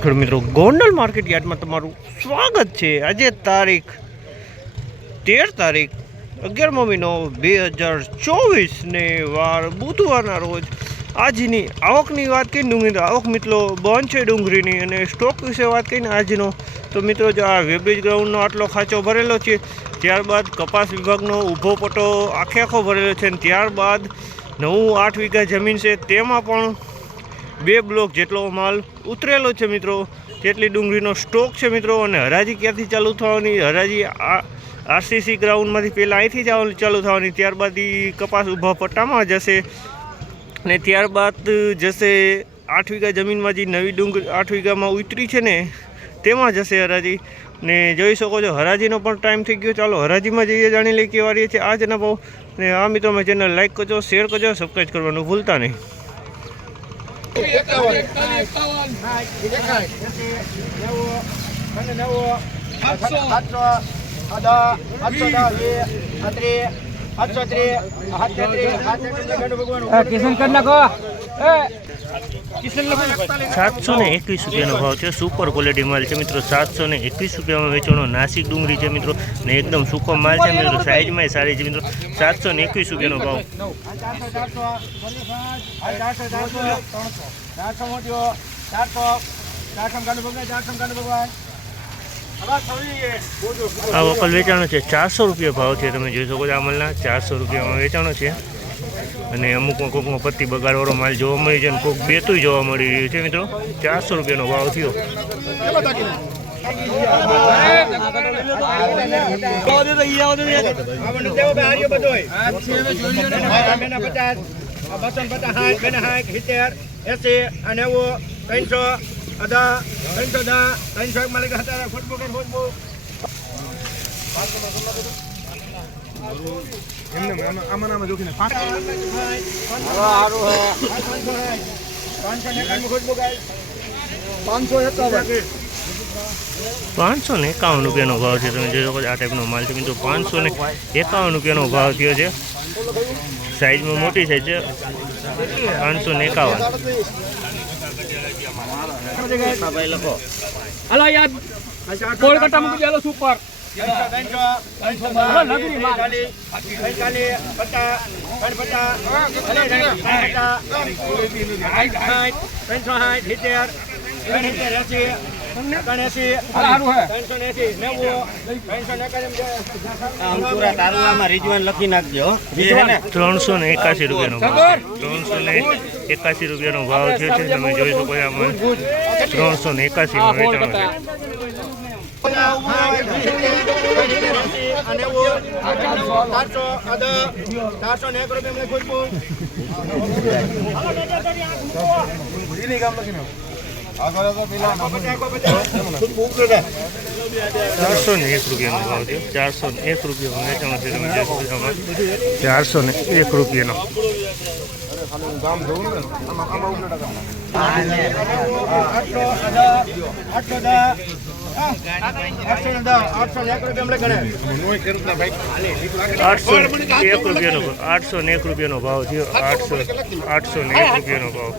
ખેડૂત મિત્રો ગોંડલ માર્કેટ યાર્ડમાં તમારું સ્વાગત છે। આજે તારીખ 13 તારીખ 11મો મહિનો 2024 ને વાર બુધવારના રોજ આજની આવકની વાત કરીને ડુંગળી આવક મિત્રો બંધ છે ડુંગળીની અને સ્ટોક વિશે વાત કરીને આજનો તો મિત્રો જો આ વેબ્રિજ ગ્રાઉન્ડનો આટલો ખાંચો ભરેલો છે, ત્યારબાદ કપાસ વિભાગનો ઊભો પટ્ટો આખો ભરેલો છે, ત્યારબાદ 9-8 વીઘા જમીન છે તેમાં પણ 2 બ્લોક જેટલો માલ ઉતરેલો છે મિત્રો। તેટલી ડુંગળીનો સ્ટોક છે મિત્રો। અને હરાજી ક્યાંથી ચાલુ થવાની? હરાજી આરસીસી ગ્રાઉન્ડમાંથી પહેલાં અહીંથી ચાલુ થવાની, ત્યારબાદ કપાસ ઊભા પટ્ટામાં જશે ને ત્યારબાદ જશે 8 વીઘા જમીનમાં જે નવી ડુંગળી 8 વીઘામાં ઉતરી છે ને તેમાં જશે હરાજી। ને જોઈ શકો છો હરાજીનો પણ ટાઈમ થઈ ગયો। ચાલો હરાજીમાં જઈએ, જાણી લઈએ કેવા રહી છે આજના ભાવ। ને આ મિત્રો મેં ચેનલ લાઈક કરજો, શેર કરજો, સબસ્ક્રાઈબ કરવાનું ભૂલતા નહીં। કિશન કર નાખો। 721 રૂપિયાનો ભાવ છે। સુપર ક્વોલિટી માલ છે મિત્રો। 721 રૂપિયામાં વેચવાનો નાસિક ડુંગળી છે મિત્રો ને એકદમ સૂકો માલ છે મિત્રો। સાઈઝમાં સારી છે મિત્રો। 721 રૂપિયાનો ભાવ। 400 આ વકલ વેચાણો છે। 400 રૂપિયા ભાવ છે। તમે જોઈ શકો છો આ માલના 400 રૂપિયામાં વેચાણો છે। અને અમુકમાં કોકમાં પત્તી બગાડવાળો માલ જોવા મળી છે અને કોક બેતું જોવા મળી રહ્યું છે મિત્રો। 400 રૂપિયાનો ભાવ થયો। પાંચસો ને 51 રૂપિયાનો ભાવ છે। તમે જોઈ શકો છો આ ટાઈપનો માલ છે મિત્રો। 551 રૂપિયાનો ભાવ થયો છે। સાઈઝમાં મોટી સાઈઝ છે। 551 રીજવાન લખી નાખજો। 381 રૂપિયાનો ભાવ। 381 રૂપિયાનો ભાવ છે। તમે જોઈ શકો છો આમાં 381 માં વેચાણો છે। 401 રૂપિયાનો ભાવ છે। 401 રૂપિયામાં વેચાણો છે। તમે જોઈ શકો છો આમાં 401 રૂપિયાનો। 801 રૂપિયાનો ભાવ થયો। 801 રૂપિયાનો ભાવ।